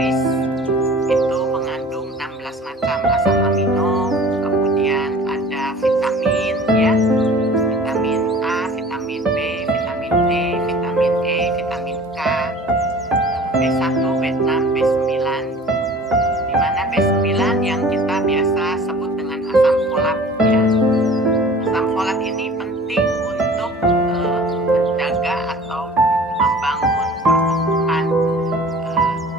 Rice itu mengandung 16 macam asam amino, kemudian ada vitamin ya, vitamin A, vitamin B, vitamin D, vitamin E, vitamin K, B1, B6, B9, di mana B9 yang kita biasa sebut dengan asam folat ya. Asam folat ini penting untuk menjaga atau membangun pertumbuhan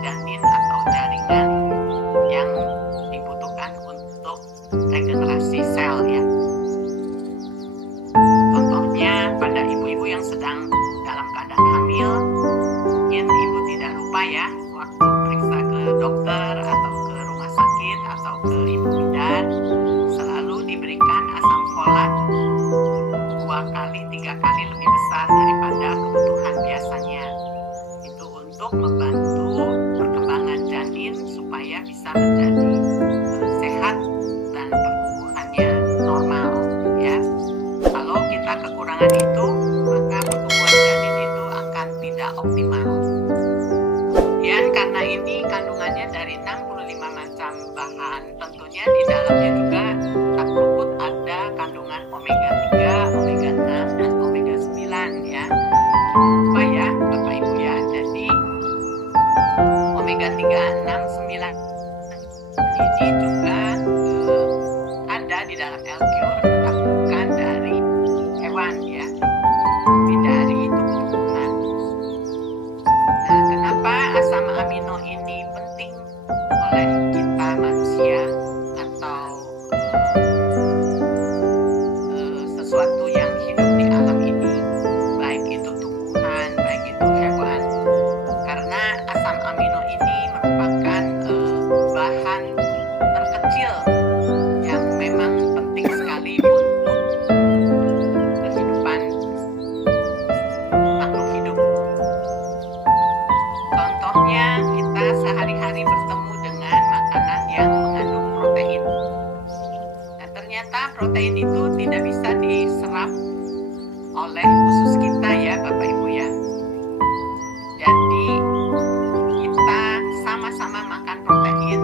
janin atau jaringan yang dibutuhkan untuk regenerasi sel ya. Contohnya pada ibu-ibu yang sedang dalam keadaan hamil, mungkin ibu tidak lupa ya waktu periksa ke dokter atau ke rumah sakit atau ke ibu bidan, selalu diberikan asam folat 2 kali 3 kali lebih besar daripada kebutuhan biasanya. Itu untuk membantu perkembangan janin supaya bisa menjadi sehat dan pertumbuhannya normal ya. Kalau kita kekurangan itu, maka pertumbuhan janin itu akan tidak optimal. Kemudian karena ini kandungannya dari 65 macam bahan, tentunya di dalamnya juga tak luput ada kandungan omega 3, omega 6, dan omega 9 ya. Jangan lupa ya Bapak Ibu ya. Jadi omega 3, 6, 9 ini juga ada di dalam L-Cure, tetapi bukan dari hewan ya, tapi dari tumbuh-tumbuhan. Nah, kenapa asam amino ini penting oleh kita manusia atau sesuatu yang hidup di alam ini, baik itu tumbuhan, baik itu hewan? Karena asam amino ini merupakan bahan terkecil yang memang penting sekali untuk kehidupan makhluk hidup. Contohnya, kita sehari-hari bertemu dengan makanan yang mengandung protein. Nah, ternyata protein itu tidak bisa diserap oleh usus kita ya Bapak Ibu ya. Jadi kita sama-sama makan protein,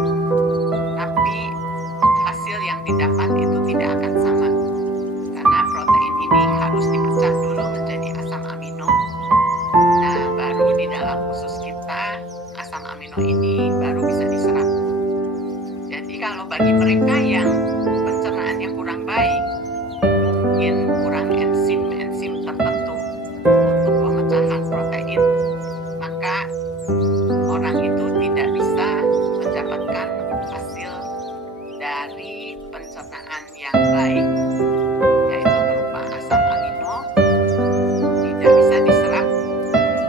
tapi hasil yang didapat itu tidak akan sama. Karena protein ini harus dipecah dulu menjadi asam amino. Nah, baru di dalam usus kita asam amino ini baru bisa diserap. Jadi kalau bagi mereka yang pencernaannya kurang baik, mungkin kurang enzim-enzim tertentu untuk pemecahan protein, maka orang itu tidak bisa mendapatkan hasil dari pencernaan yang baik, yaitu berupa asam amino, tidak bisa diserap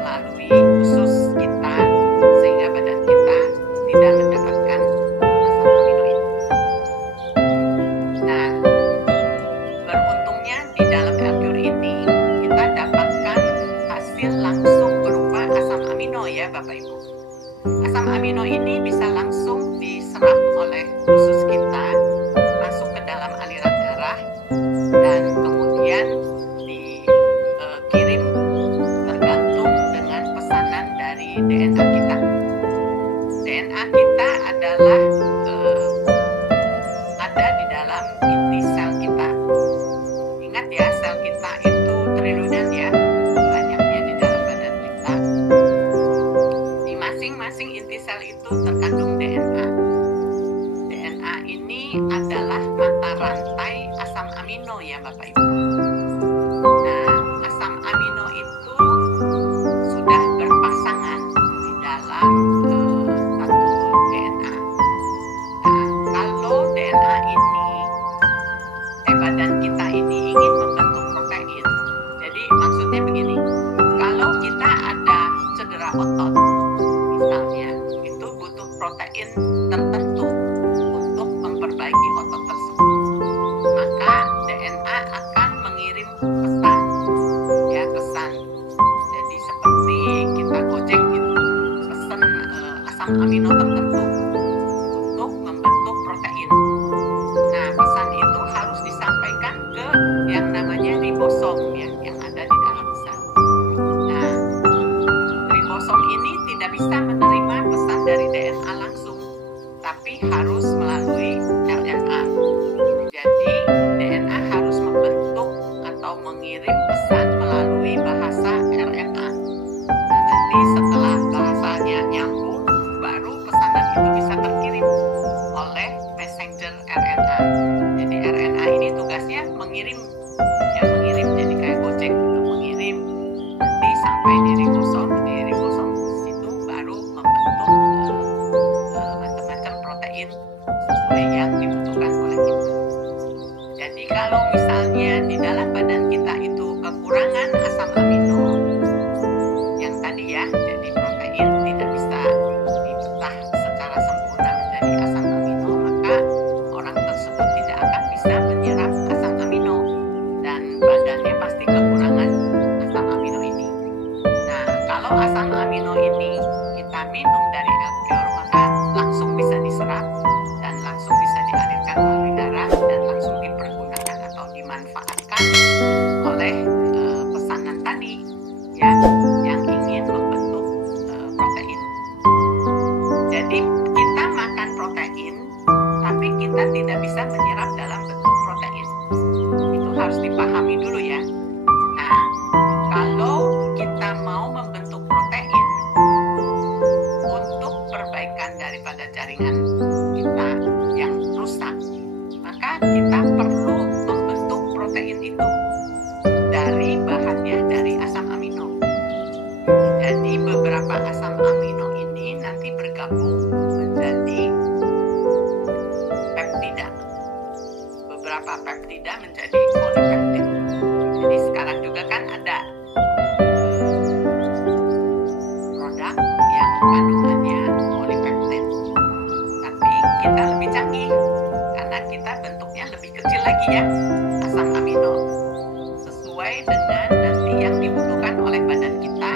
melalui usus kita, sehingga badan kita tidak mendapatkan asam amino itu. Nah, beruntungnya di dalam L-Cure ini kita dapatkan hasil langsung berupa asam amino ya Bapak Ibu. Asam amino ini bisa langsung diserap oleh usus kita, masuk ke dalam aliran darah, dan kemudian dikirim tergantung dengan pesanan dari DNA kita. DNA kita adalah ada di dalam inti sel kita. Ingat ya, sel kita itu triliunan ya, banyaknya di dalam badan kita. Di masing-masing inti sel itu terkandung DNA. DNA ini adalah mata rantai asam amino ya Bapak Ibu. Nah, asam amino itu sudah berpasangan di dalam satu DNA. Nah, kalau DNA ini, badan kita ini ingin membentuk protein. Jadi maksudnya begini, kalau kita ada cedera otot, misalnya, itu butuh protein tertentu untuk memperbaiki otot tersebut. Maka DNA akan mengirim kalau misalnya di dalam badan kita itu kekurangan asam amino yang tadi ya, jadi protein tidak bisa dipecah secara sempurna menjadi asam amino, maka orang tersebut tidak akan bisa menyerap asam amino dan badannya pasti kekurangan asam amino ini. Nah, kalau asam amino ini kita minum dari L-Cure, maka langsung bisa diserap dan langsung bisa dialirkan melalui darah dan langsung dipergunakan atau dimanfaatkan oleh pesanan tadi ya, yang ingin membentuk protein. Jadi kita makan protein tapi kita tidak bisa menyerap dalam bentuk protein. Itu harus dipahami dulu ya. Nah, kalau kita mau membentuk protein untuk perbaikan daripada jaringan kita yang rusak, maka kita perlu membentuk protein itu dari bahannya dari asam amino. Jadi beberapa asam amino ini nanti bergabung menjadi peptida. Beberapa peptida menjadi polipeptid. Jadi sekarang juga kan ada produk yang kandungannya polipeptid. Tapi kita lebih canggih karena kita bentuknya lebih kecil lagi ya, asam amino. Sesuai dengan nanti yang dibutuhkan oleh badan kita.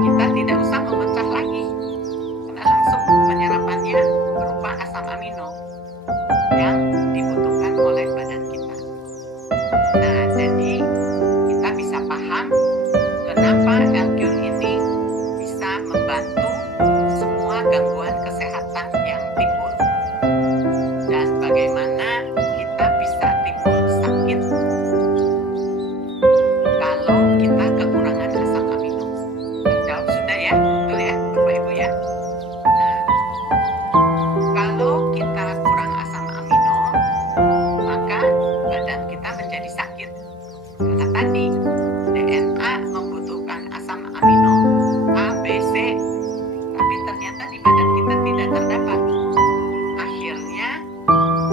Kita tidak usah memecah lagi karena langsung penyerapannya berupa asam amino yang dibutuhkan oleh badan kita. Nah, jadi kita bisa paham kenapa L-Cure ini bisa membantu semua gangguan kesehatan yang timbul dan bagaimana kita bisa timbul sakit kalau kita kekurangan asam amino. Terjawab sudah ya, betul ya Bapak Ibu ya. Nah, kalau kita kurang asam amino, maka badan kita menjadi sakit. Karena tadi DNA membutuhkan asam amino A, B, C, tapi ternyata di badan kita tidak terdapat. Akhirnya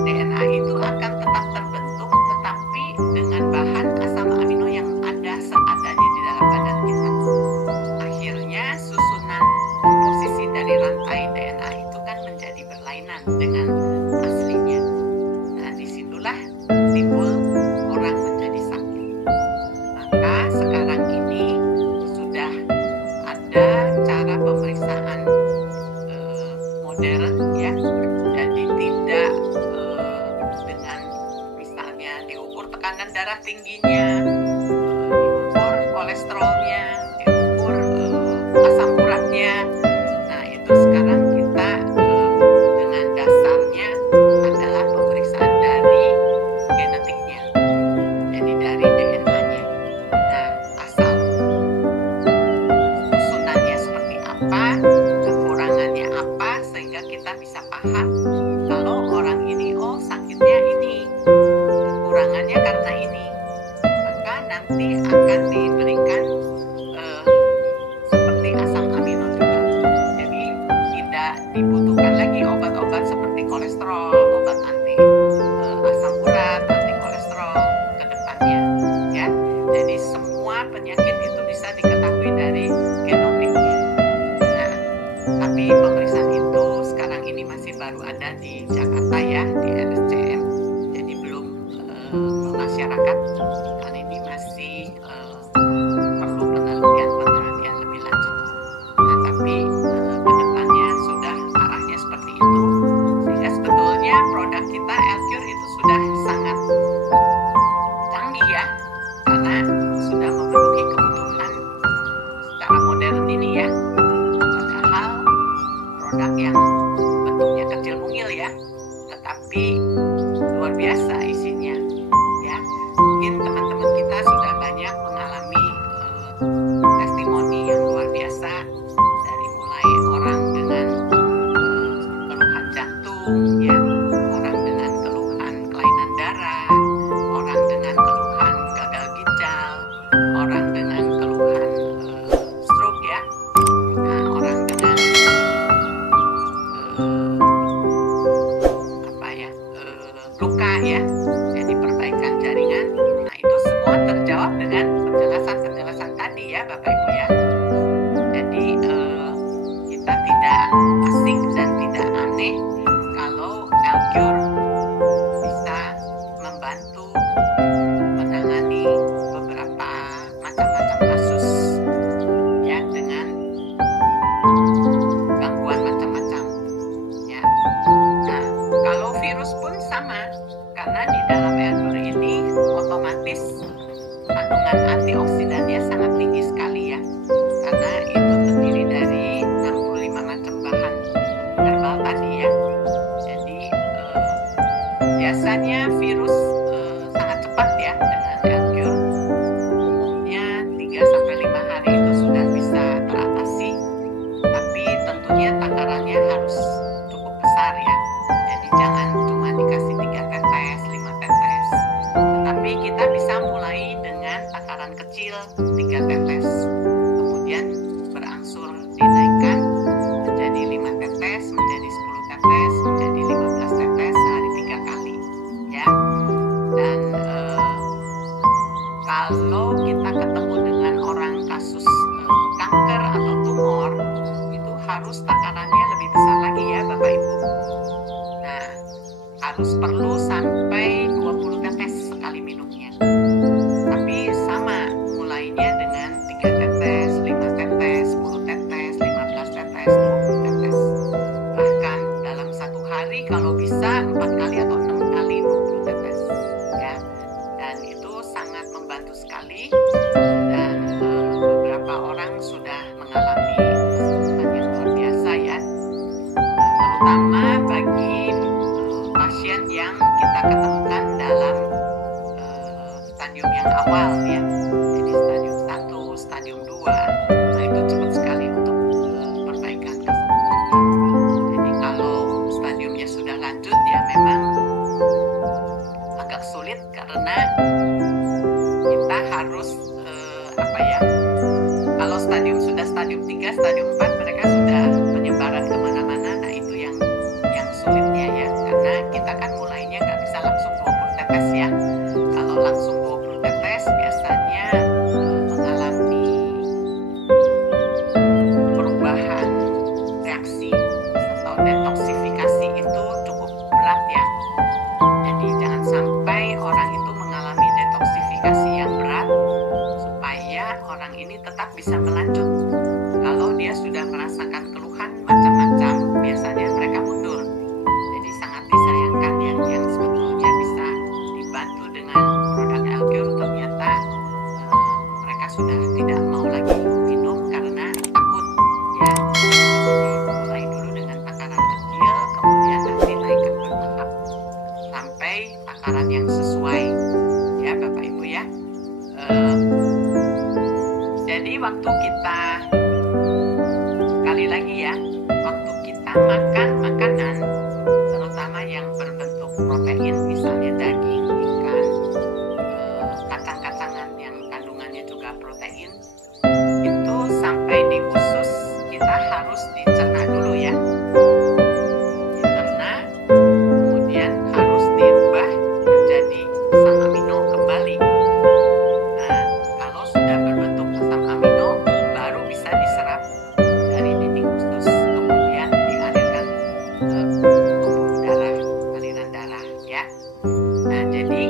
DNA itu akan tetap terbentuk, tetapi dengan bahan asam amino yang ada seadanya di dalam badan kita. Akhirnya susunan komposisi dari rantai DNA itu kan menjadi berlainan dengan aslinya. Nah, disitulah timbul orang menjadi sakit. Maka sekarang ini sudah ada cara pemeriksaan modern ya. Jadi tidak dengan misalnya diukur tekanan darah tingginya, diukur kolesterolnya, diukur asam uratnya. Nah, itu sekarang kita dengan dasarnya adalah pemeriksaan dari genetiknya. Jadi dari DNA-nya. Nah, asal susunannya seperti apa, kekurangannya apa, sehingga kita bisa paham kalau orang ini, oh sakitnya ini, kekurangannya karena ini. Maka nanti akan diberikan seperti asam amino juga. Jadi tidak dibutuhkan lagi obat-obat seperti kolesterol, obat anti asam urat, anti kolesterol ke depannya ya. Jadi semua penyakit itu bisa diketahui dari genotiknya. Nah, tapi pemeriksaan itu sekarang ini masih baru ada di Jakarta ya, di RSCM. Jadi belum masyarakat. Hal ini masih perlu penelitian lebih lanjut. Nah, tapi kedepannya sudah arahnya seperti itu. Sehingga sebetulnya produk kita L-Cure itu sudah sangat canggih ya, karena sudah memenuhi kebutuhan secara modern ini ya. Padahal produk yang bentuknya kecil mungil ya, tetapi luar biasa isinya ya. Mungkin teman-teman kita sudah banyak mengalami testimoni yang luar biasa, dari mulai orang dengan keluhan jantung ya, orang dengan keluhan kelainan darah, orang dengan keluhan gagal ginjal, orang dengan keluhan stroke ya. Nah, orang dengan luka ya, jadi jawab dengan penjelasan tadi ya Bapak Ibu ya. Jadi kita tidak asing dan tidak aneh kalau L-Cure bisa membantu menangani beberapa macam-macam kasus ya dengan gangguan macam-macam ya. Nah, kalau virus pun sama, karena di dalam L-Cure ini otomatis kandungan antioksidannya sangat tinggi sekali ya, karena itu terdiri dari 65 macam bahan herbal tadi ya. Jadi biasanya virus sangat cepat ya dengan L-Cure. Umumnya 3-5 hari itu sudah bisa teratasi, tapi tentunya takarannya harus cukup besar ya. Jadi jangan cuma dikasih 3 tetes, 5 tetes, tetapi kita bisa mulai dengan takaran kecil 3 tetes, kemudian berangsur dinaikkan menjadi 5 tetes, menjadi 10 tetes, menjadi 15 tetes sehari 3 kali ya. Dan kalau kita ketemu dengan orang kasus kanker atau tumor, itu harus takarannya lebih besar lagi ya Bapak Ibu. Nah, harus perlu sampai 20 tetes sekali minumnya. Tapi sama, mulainya dengan 3 tetes, 5 tetes, 10 tetes, 15 tetes, 20 tetes. Bahkan dalam satu hari kalau bisa 4 kali atau 6 kali 20 tetes ya. Dan itu sangat membantu sekali, dan beberapa orang sudah mengalami kesembuhan yang luar biasa ya. Terutama bagi pasien yang kita ketemukan dalam stadium yang awal ya. Jadi stadium 1, stadium 2, nah itu cepat sekali untuk perbaikan kesembuhannya. Jadi kalau stadiumnya sudah lanjut ya memang agak sulit, karena kita harus kalau stadium sudah stadium 3, stadium 4 mereka sudah penyebaran kemana-mana. Nah itu yang sulitnya ya, karena kita kan mulainya nggak bisa langsung 20 tetes ya. Kalau langsung 20 tetes biasanya mengalami perubahan reaksi atau detoksifikasi itu cukup berat ya. Jadi jangan sampai orang itu mengalami detoksifikasi yang berat, supaya orang ini tetap bisa melanjut. Kalau dia sudah merasakan keluhan macam-macam, biasanya mereka mundur. Jadi sangat disayangkan yang sebetulnya bisa dibantu dengan produk L-Cure, ternyata mereka sudah tidak mau lagi minum karena takut ya. Jadi mulai dulu dengan takaran kecil, kemudian nanti naikkan bertahap sampai takaran yang sesuai ya Bapak Ibu ya. Jadi waktu kita, sekali lagi ya, waktu kita makan makanan terutama yang berbentuk protein, misalnya daging, ikan, kacang-kacangan yang kandungannya juga protein, itu sampai di usus kita harus dicerna dulu ya. Dicerna, kemudian harus dirubah menjadi asam amino kembali. Nah, kalau sudah berbentuk asam amino, baru bisa diserap dari dinding usus, kemudian dialirkan ke tubuh darah, aliran darah ya. Nah, jadi